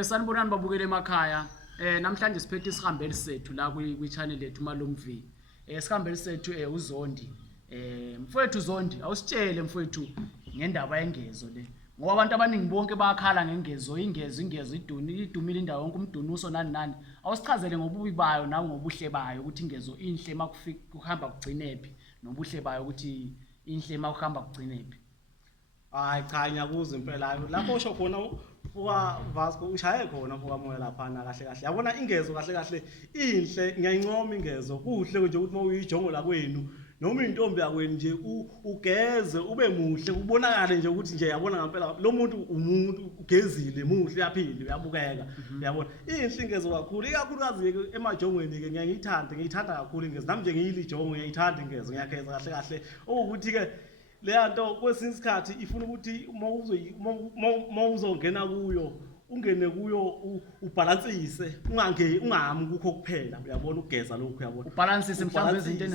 Sanibonani babukele emakhaya. Namhlanje siphethe isihambeli sethu la kwi channel lethu Malung V. Isihambeli sethu uZondi. Mfowethu Zondi, awusitshele mfowethu ngendaba yengezo le. Ngoba abantu abaningi bonke bayakhala ngengezo, ingezo idumile indawo yonke umdunuso nani. Awusichazele ngobubi bayo nawe ngobuhle bayo ukuthi ingezo inhle makufika kuhamba kugcinephi nobuhle bayo ukuthi inhle makuhamba kugcinephi. Hayi cha ngiyakuza impela lapho usho khona uka Vasco ushaye khona mfoka moya lapha na kahle yabona ingezo kahle inhle ngiyayincoma ingezo kuhle nje ukuthi mawuyijongo la kwenu noma intombi yakwenu nje ugeze ube muhle kubonakala nje ukuthi nje yabona ngempela lo muntu umuntu ugezile muhle yaphila uyabukeka uyabona inhle ingezo kakhulu ikakhulukazi emajongweni ke ngiyithanda kakhulu ingezo nami nje ngiyilijongo ngiyithanda ingezo ngiyakhetha kahle ukuthi ke le nto kwesinye isikhathi ifuna ukuthi mawuzongena kuyo ungene kuyo ubalansise ungami kukho kuphela uyabona ugeza lokho uyabona ubalansise mhlawumbe izinto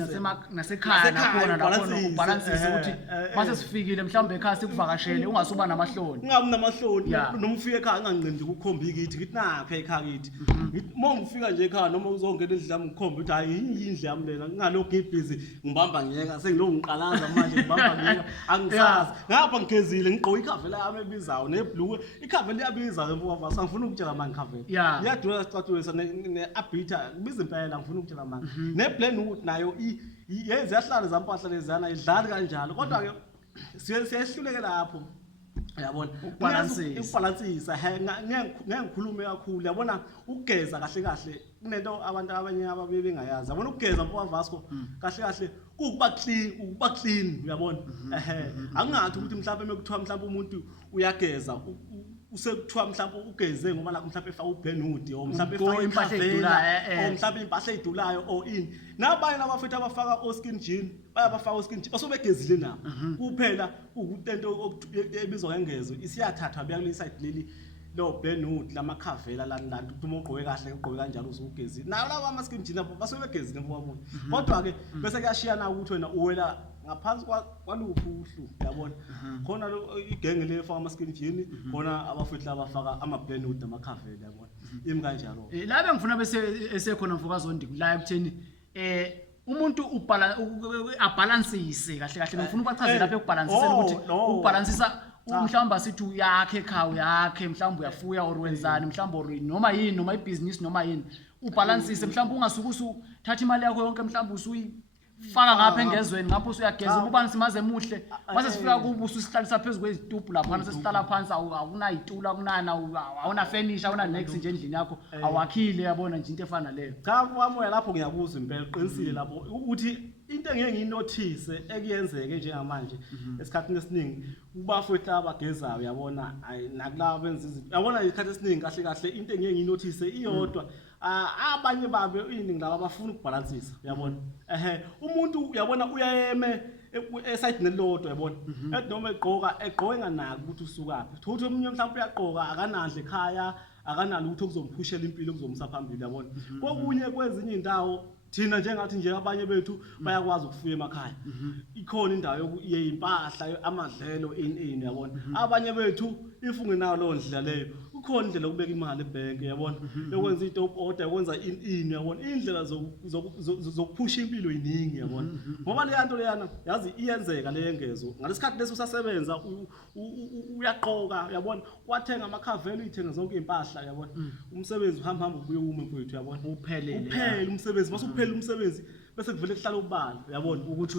nasekhaya nakhona lapho ubalansise ukuthi mase sifikile mhlawumbe ekhaya sikuvakashele ungasuba namahloni ungabi namahloni noma ufike ekhaya unganqindi ukukhomba ikithi ngithi napha ekhaya kithi ngithi mongifika nje ekhaya noma uzongena endlini ngikhomba ukuthi hayi indlu yami lena ngalokho ngibhizi ngibamba ngiyeka sengiloko ngiqalaza manje ngibamba ngiyeka angisazi ngapha ngigezile ngigqoka ikhavela yami ebizayo nebhlue ikhavela liyabiza Vasa ngifuna ukutshela manje khavela iyadura sicathulo neabita kubiza impela ngifuna ukutshela manje neBlandwood nayo yenze yahlala zampahla lezana idlali kanjalo kodwa ke siyahluleke lapho uyabona ukubalansisa ngikhulume kakhulu yabona ukugeza kahle kunento abantu abanye ababe ngayazi yabona ukugeza mfowethu Vasco kahle kukuba clean uyabona angathi ukuthi mhlawumbe mekuthiwa mhlawumbe umuntu uyageza usekuthiwa mhlawumbe ugeze ngoba la mhlawumbe efaka uBlandwood o mhlawumbe efaka impahla edulayo o mhlawumbe impahla edulayo o ini nabanye abafethu abafaka oskin jean bayabafaka oskin jean osobegezile nabo kuphela ukutento ebizwa ngengezo isiyathathwa beya kule side leli lo Bandwood lamakhavela lana ukuthi uma ugqoke kahle ugqoke kanjalo usugezile nawo laba ama skin jean lapho basebegezile mfowethu kodwa ke bese kuyashiyana ukuthi wena uwela ngaphansi kwaluphi uhlu yabona khona lo igenge lefaka ama skin jean khona abafethu abafaka ama Bandwood namakhavela yabona imi kanjalo la bengifuna bese esekhona mfoka Zondi la ekutheni umuntu abalansise kahle ngifuna ubachazela lapha ekubalansiseni ukuthi ukubalansisa mhlawumbe asithi uyakhe ekhaya yakhe mhlawumbe uyafuya or wenzani mhlawumbe noma yini noma ibusiness noma yini ubalansise mhlawumbe ungasuka usuthatha imali yakho yonke mhlawumbe usuyifaka ngapha engezweni ngapho usuyageza ubani simaze muhle mase sifika kubo usihlalisa phezulu kwezitupu lapha sesihlala phansi awunayitula kunana awuna furniture awuna next nje endlini yakho awakhile yabona nje into efana leyo cha mfowethu lapho ngiyakuzwa impela qinisile lapho ukuthi into engeke nginotice ekuyenzeke njengamanje esikhathini esiningi kubafethu abagezayo yabona nakulabo benza izinto yabona isikhathi esiningi kahle into engeke nginotice iyodwa abanye babe iningi laba abafuna ukubalansisa yabona umuntu yabona uyayeme eside nelodwa yabona ethi noma eqoka enganaki ukuthi usukaphi ukuthi umunye mhlawumbe uyaqoka akanandle ekhaya akanalo ukuthi okuzompushela impilo okuzomsa phambili yabona kokunye kwezinye indawo thina njengathi nje abanye bethu bayakwazi ukufuya emakhaya ikhona indawo yeyimpahla amadlelo ini yabona abanye bethu ifunge nayo lo ndlela leyo ukhona indlela ukubeka imali ebank yabona yokwenza i-top order yokwenza in yabona indlela zokuphusha impilo yiningi yabona ngoba le nto leyana yazi iyenzeka le yengezo ngalesikhathi leso usasebenza uyaqoka yabona wathenga amakhavelo uyithenga zonke impahla yabona umsebenzi uhamba ubuye ume mfowethu yabona uphele umsebenzi masuphela umsebenzi bese kuvele kuhlala ubala yabona ukuthi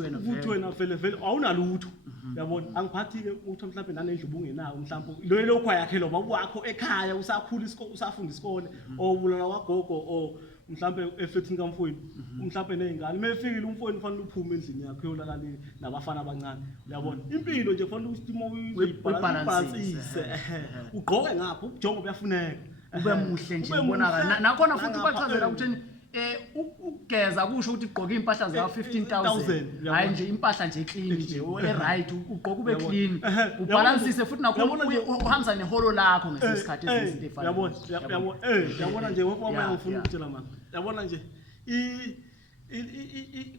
wena vele awunalutho yabona angiphathi ke ukuthi mhlawumbe nanendlu bungenayo mhlawumbe lo lokho yakhe lo bakwakho ekhaya usakhula usafunda isikole obulala kwagogo o mhlawumbe efethini kamfowethu mhlawumbe nezingane mefikile umfowethu kufanele uphume endlini yakhe uyolala nabafana abancane uyabona impilo nje kufanele ukuthi uyibalansise ugqoke ngapha ubujongo buyafuneka ube muhle nje ubonakala nakhona futhi bachazela ukuthi ukugeza kusho ukuthi ugqoka impahla za 15000 hayi nje impahla nje clean nje right ugqoka ube clean ubalansise futhi nakho uhamba neholo lakho ngesikhathi ezinto efana yabona nje wofoma ngifuna ukutshela manje yabona nje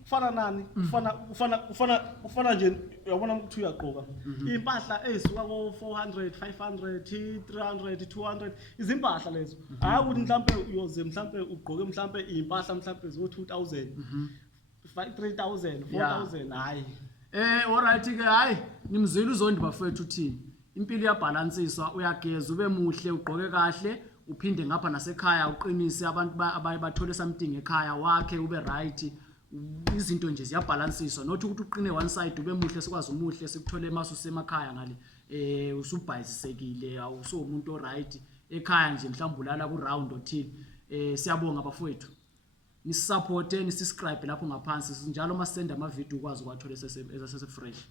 kufana nani kufana nje uyabona ukuthi uyagqoka impahla ezisuka ko 400 500 300 200 izimpahla lezo hayi ukuthi mhlambe uyoze mhlambe ugqoke mhlambe impahla mhlambe zo 2000 3000 4000 hayi alright ke hayi nimzwile uzondi bafethu uthini impilo iyabhalansiswa uyageza ube muhle ugqoke kahle uphinde ngapha nasekhaya uqinise abantu bathole something ekhaya wakhe ube right izinto nje ziyabhalansiswa not ukuthi uqine one side ube muhle sikwazi umuhle sikuthole masu semakhaya ngale usubhayisekile awusomuntu right ekhaya nje mhlawumbe ulala ku round othile siyabonga bafowethu nisupporte nisubscribe lapho ngaphansi njalo masenda ama video ukwazi ukwathola esese fresh